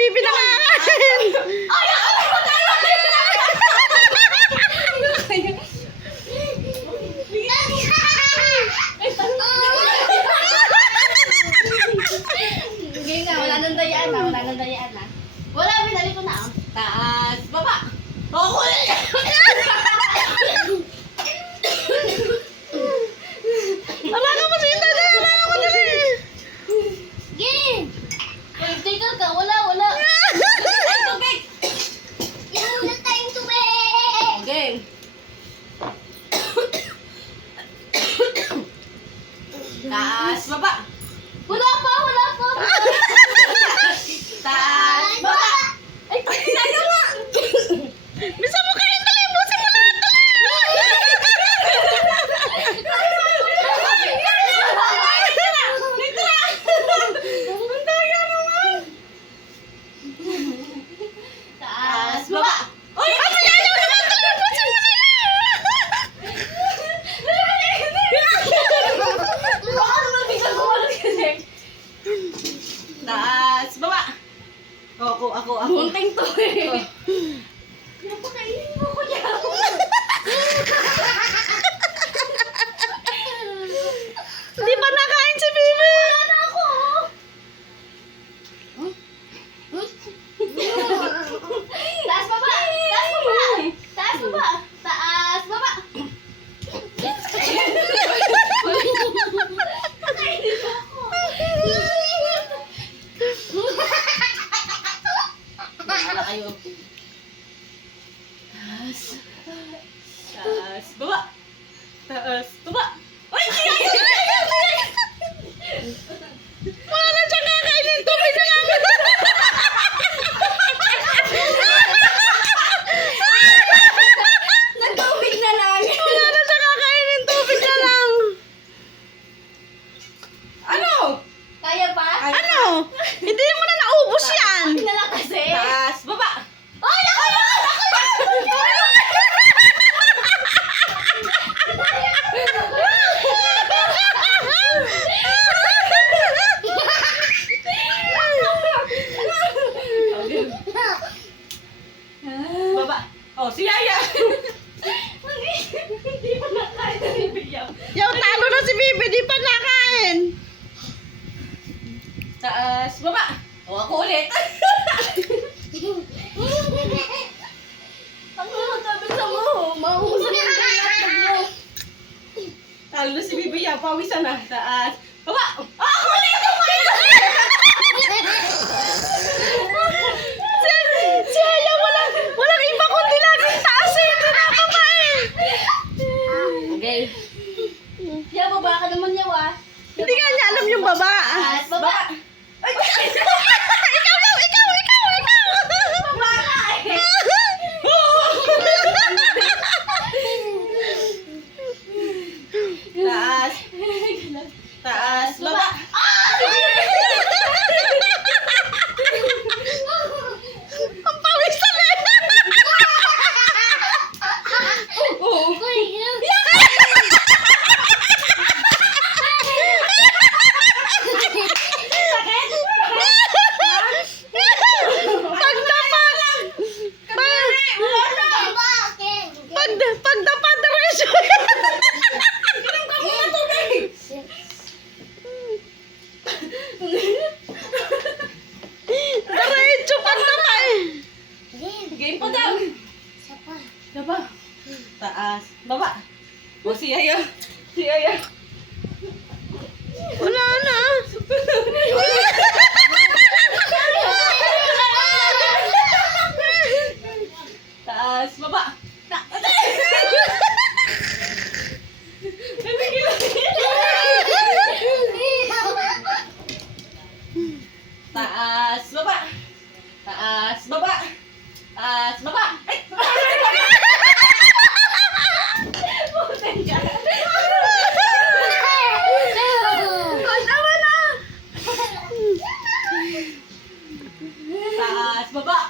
Bibi nakakain. Ay, ako ba tayo? Sige nga, wala nang dayaan na. Wala nang dayaan na. Wala, binali ko na. Taas, baba. Oh, Wala ka pa siya. Wala ka pa dali. Game! Tigil ka, wala. Tubig! Wala tayong tubig! Game! Taas, baba! Wala pa! Taas, baba! Ay, sa'yo nga! Bisa mo kain dali. Busin mo lahat Taas, baba! Uy! Baka naman biglang kumalat kasi. Taas, baba! Ako. Munting to eh. Napakainin mo ko niya. Di ba nakain si Bibi? Wala na ako. Taas, baba! Taas, baba! Taas, baba! Nakainin mo ako. Wala kayo. Taas, baba! Taas, baba! Ay, Wala na siya kakainin. Tubig na lang. nagtubig na lang. Wala na siya kakainin. Tubig na lang. Ano? Kaya pa? Ano? Hindi mo na naubos yan. Akin na lang kasi. Taas, baba! Ay, ako yan! Baba! Oh, si Yaya! Hindi pa nakain na bibigyan. Yung talo na si Bibi. Di pa nakain. Taas, baba! Oh, ako ulit! Ano, sabi sa mo, mauusan yung pinatag mo. Talo na si Bibi Yao, pawisan na. Taas, baba! Ah, ako ulit! Si Aya walang iba kundi laging taas eh. Hindi nakakain. Okay. Ya, baba ka naman yaw ah. Hindi nga niya alam yung baba. Taas, baba. Ay, Ikaw daw, ikaw. Baba ka eh. taas, taas, baba! Ang pawisan eh. Oo. Pagdapat diretso. Diretso pagdapat eh. Game pa daw! Baba! Taas, baba! O, si Yaya! Si Yaya! Wala na. Taas, baba! Taas, baba! Taas, baba! Taas, baba! Ay! Putin ka! Taas, baba!